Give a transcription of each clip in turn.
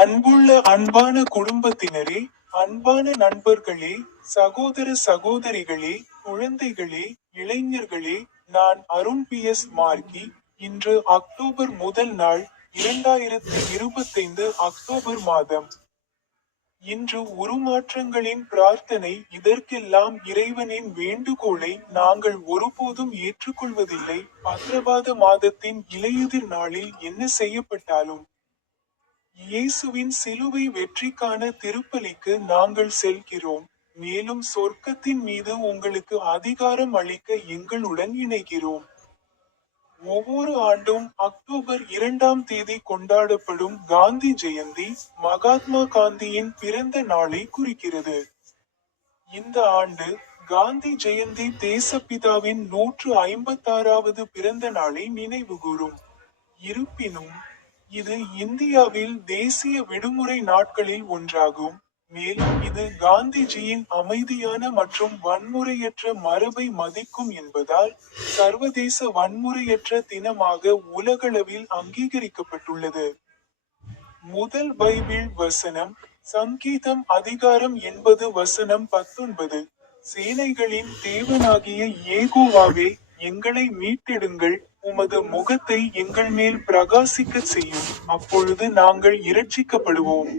அன்புள்ள அன்பான குடும்பத்தினரே அன்பான நண்பர்களே சகோதர சகோதரிகளே குழந்தைகளே இளைஞர்களே நான் அருண் பி எஸ் மார்கி. இன்று அக்டோபர் முதல் நாள் இரண்டாயிரத்தி இருபத்தைந்து அக்டோபர் மாதம். இன்று உருமாற்றங்களின் பிரார்த்தனை இதற்கெல்லாம் இறைவனின் வேண்டுகோளை நாங்கள் ஒருபோதும் ஏற்றுக்கொள்வதில்லை. பத்ரபாத மாதத்தின் இலையுதிர் நாளில் என்ன செய்யப்பட்டாலும் இயேசுவின் சிலுவை வெற்றிக்கான திருப்பலிக்கு நாங்கள் செல்கிறோம். மேலும் சொர்க்கத்தின் மீது உங்களுக்கு அதிகாரம் அளிக்க எங்களுடன் இணைகிறோம். ஒவ்வொரு ஆண்டும் அக்டோபர் இரண்டாம் தேதி கொண்டாடப்படும் காந்தி ஜெயந்தி மகாத்மா காந்தியின் பிறந்த நாளை குறிக்கிறது. இந்த ஆண்டு காந்தி ஜெயந்தி தேசப்பிதாவின் நூற்று ஐம்பத்தாறாவது பிறந்த நாளை நினைவுகூரும் இருப்பினும் இது இந்தியாவில் தேசிய விடுமுறை நாட்களில் ஒன்றாகும். மேலும் இது காந்திஜியின் அமைதியான மற்றும் வன்முறையற்ற மரபை மதிக்கும் என்பதால் சர்வதேச வன்முறையற்ற தினமாக உலகளவில் அங்கீகரிக்கப்பட்டுள்ளது. முதல் பைபிள் வசனம் சங்கீதம் அதிகாரம் என்பது வசனம் பத்தொன்பது சேனைகளின் தேவனாகிய ஏகோவாவே எங்களை மீட்டெடுங்கள் உமது முகத்தை எங்கள் மேல் பிரகாசிக்கச் செய்யும். அப்பொழுது நாங்கள் இரட்சிக்கப்படுவோம்.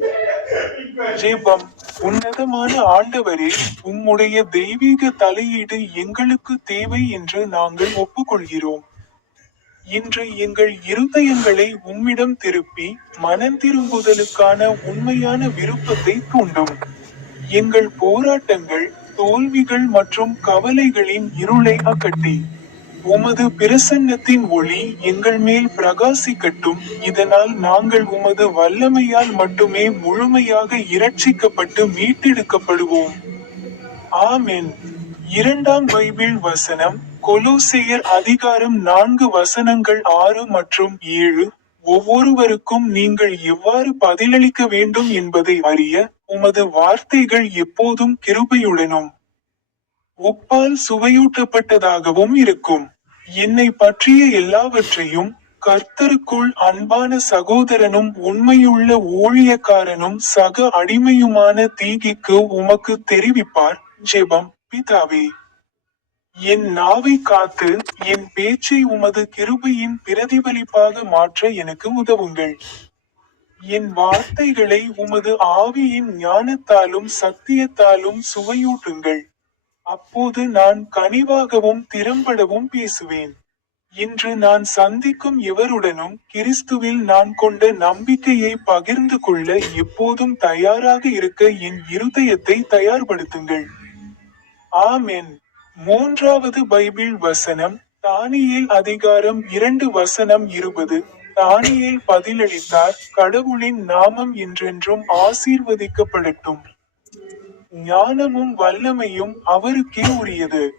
ஜெபம். உன்னதமான ஆண்டவரே உம்முடைய தெய்வீக தலையீடு எங்களுக்கு தேவை என்று நாங்கள் ஒப்புக்கொள்கிறோம். இன்று எங்கள் இருதயங்களை உம்மிடம் திருப்பி மனந்திரும்புதலுக்கான உண்மையான விருப்பத்தை தூண்டும். எங்கள் போராட்டங்கள் தோல்விகள் மற்றும் கவலைகளின் இருளை அகட்டி. உமது பிரசன்னத்தின் ஒளி எங்கள் மேல் பிரகாசிக்கட்டும். இதனால் நாங்கள் உமது வல்லமையால் மட்டுமே முழுமையாக இரட்சிக்கப்பட்டு மீட்டெடுக்கப்படுவோம். ஆமென். இரண்டாம் பைபிள் வசனம் கொலோசேயர் அதிகாரம் நான்கு வசனங்கள் ஆறு மற்றும் ஏழு. ஒவ்வொருவருக்கும் நீங்கள் எவ்வாறு பதிலளிக்க வேண்டும் என்பதை அறிய உமது வார்த்தைகள் எப்போதும் கிருபையுடனும் உப்பால் சுவையூட்டப்பட்டதாகவும் இருக்கும். என்னை பற்றிய எல்லாவற்றையும் கர்த்தருக்குள் அன்பான சகோதரனும் உண்மையுள்ள ஊழியக்காரனும் சக அடிமையுமான தீகிக்கு உமக்கு தெரிவிப்பார். ஜெபம். பிதாவே என் நாவை காத்து என் பேச்சை உமது கிருபையின் பிரதிபலிப்பாக மாற்ற எனக்கு உதவுங்கள். என் வார்த்தைகளை உமது ஆவியின் ஞானத்தாலும் சத்தியத்தாலும் சுவையூட்டுங்கள். அப்போது நான் கனிவாகவும் திறம்படவும் பேசுவேன். இன்று நான் சந்திக்கும் எவருடனும் கிறிஸ்துவில் நான் கொண்ட நம்பிக்கையை பகிர்ந்து கொள்ள எப்போதும் தயாராக இருக்க என் இருதயத்தை தயார்படுத்துங்கள். ஆமென். மூன்றாவது பைபிள் வசனம் தானியல் அதிகாரம் இரண்டு வசனம் இருபது. தானியேல் பதிலளித்தார் கடவுளின் நாமம் என்றென்றும் ஆசீர்வதிக்கப்படட்டும். ஞானமும் வல்லமையும் அவருக்கே உரியது.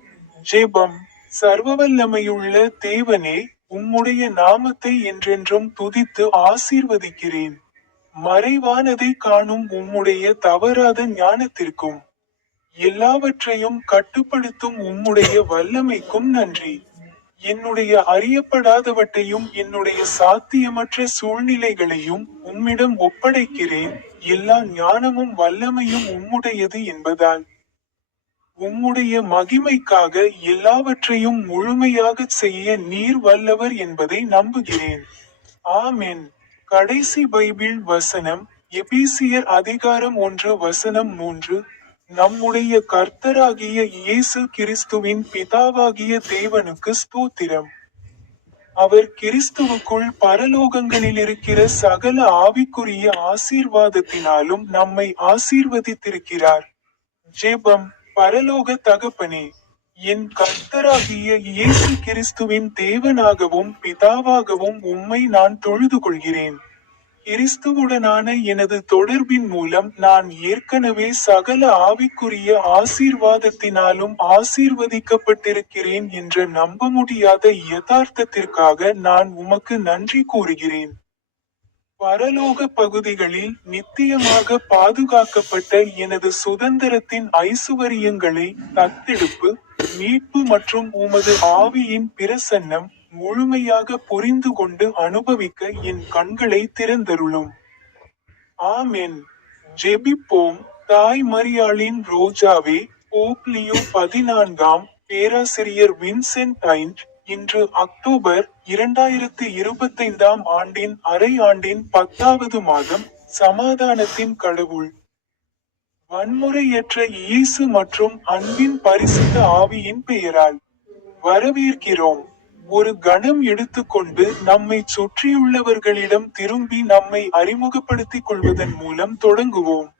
ஜெபம் சர்வவல்லமையுள்ள தேவனே உம்முடைய நாமத்தை என்றென்றும் துதித்து ஆசீர்வதிக்கிறேன். மறைவானதை காணும் உம்முடைய தவறாத ஞானத்திற்கும் எல்லாவற்றையும் கட்டுப்படுத்தும் உம்முடைய வல்லமைக்கும் நன்றி. என்னுடைய அறியப்படாதவற்றையும் என்னுடைய சாத்தியமற்ற சூழ்நிலைகளையும் உம்மிடம் ஒப்படைக்கிறேன். எல்லா ஞானமும் வல்லமையும் உம்முடையது என்பதால். உம்முடைய மகிமைக்காக எல்லாவற்றையும் முழுமையாக செய்ய நீர் வல்லவர் என்பதை நம்புகிறேன். ஆமென். கடைசி பைபிள் வசனம் எபிசியர் அதிகாரம் ஒன்று வசனம் மூன்று. நம்முடைய கர்த்தராகிய இயேசு கிறிஸ்துவின் பிதாவாகிய தேவனுக்கு ஸ்தோத்திரம். அவர் கிறிஸ்துவுக்குள் பரலோகங்களில் இருக்கிற சகல ஆவிக்குரிய ஆசீர்வாதத்தினாலும் நம்மை ஆசீர்வதித்திருக்கிறார். ஜெபம் பரலோக தகப்பனே என் கர்த்தராகிய இயேசு கிறிஸ்துவின் தேவனாகவும் பிதாவாகவும் உம்மை நான் தொழுது கொள்கிறேன். கிறிஸ்துவுடனான எனது தொடர்பின் மூலம் நான் ஏற்கனவே சகல ஆவிக்குரிய ஆசீர்வாதத்தினாலும் ஆசீர்வதிக்கப்பட்டிருக்கிறேன் என்ற நம்ப முடியாத யதார்த்தத்திற்காக நான் உமக்கு நன்றி கூறுகிறேன். பரலோக பகுதிகளில் நித்தியமாக பாதுகாக்கப்பட்ட எனது சுதந்திரத்தின் ஐசுவரியங்களை தத்தெடுப்பு மீட்பு மற்றும் உமது ஆவியின் பிரசன்னம் முழுமையாக புரிந்து கொண்டு அனுபவிக்க என் கண்களை திறந்தருளும். ஆமென். ஜெபிப்போம். தாய் மரியாளின் ரோஜாவே போப்லியோ பதினான்காம் பேராசிரியர் வின்சென்ட் ஐண்ட் இன்று அக்டோபர் இரண்டாயிரத்து இருபத்தைந்தாம் ஆண்டின் அரை ஆண்டின் பத்தாவது மாதம் சமாதானத்தின் கடவுள். வன்முறையற்ற இயேசு மற்றும் அன்பின் பரிசுத்த ஆவியின் பெயரால் வரவேற்கிறோம். ஒரு கணம் எடுத்துக்கொண்டு நம்மை சுற்றியுள்ளவர்களிடம் திரும்பி நம்மை அறிமுகப்படுத்திக் கொள்வதன் மூலம் தொடங்குவோம்.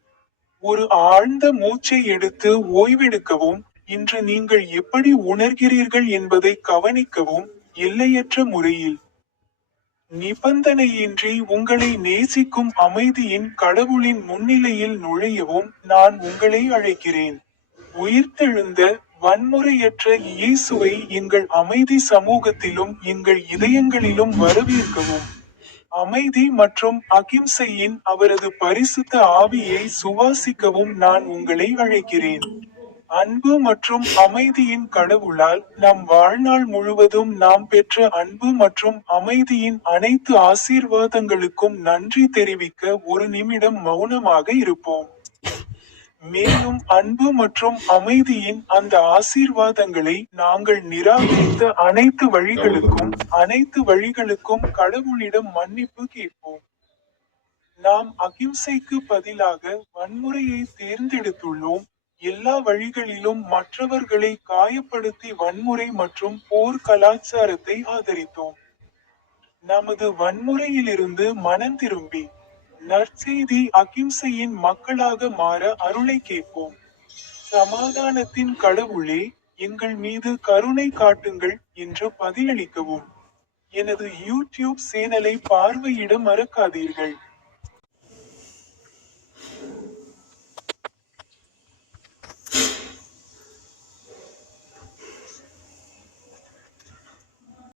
ஒரு ஆழ்ந்த மூச்சை எடுத்து ஓய்வெடுக்கவும் இன்று நீங்கள் எப்படி உணர்கிறீர்கள் என்பதை கவனிக்கவும் எல்லையற்ற முறையில். நிபந்தனையின்றி உங்களை நேசிக்கும் அமைதியின் கடவுளின் முன்னிலையில் நுழையவும் நான் உங்களை அழைக்கிறேன். உயிர்த்தெழுந்த வன்முறையற்ற இயேசுவை எங்கள் அமைதி சமூகத்திலும் எங்கள் இதயங்களிலும் வரவேற்கவும். அமைதி மற்றும் அகிம்சையின் அவரது பரிசுத்த ஆவியை சுவாசிக்கவும் நான் உங்களை அழைக்கிறேன். அன்பு மற்றும் அமைதியின் கடவுளால் நம் வாழ்நாள் முழுவதும் நாம் பெற்ற அன்பு மற்றும் அமைதியின் அனைத்து ஆசீர்வாதங்களுக்கும் நன்றி தெரிவிக்க ஒரு நிமிடம் மௌனமாக இருப்போம். மேலும் அன்பு மற்றும் அமைதியின் அந்த ஆசீர்வாதங்களை நாங்கள் நிராகரித்த அனைத்து வழிகளுக்கும் அனைத்து வழிகளுக்கும் கடவுளிடம் மன்னிப்பு கேட்போம். நாம் அகிம்சைக்கு பதிலாக வன்முறையை தேர்ந்தெடுத்துள்ளோம். எல்லா வழிகளிலும் மற்றவர்களை காயப்படுத்தி வன்முறை மற்றும் போர் கலாச்சாரத்தை ஆதரித்தோம். நமது வன்முறையிலிருந்து மனம் திரும்பி நற்செய்தி அகிம்சையின் மக்களாக மாற அருளை கேட்போம். சமாதானத்தின் கடவுளே எங்கள் மீது கருணை காட்டுங்கள் என்று பதிலளிக்கவும். எனது யூடியூப் சேனலை பார்வையிட மறக்காதீர்கள்.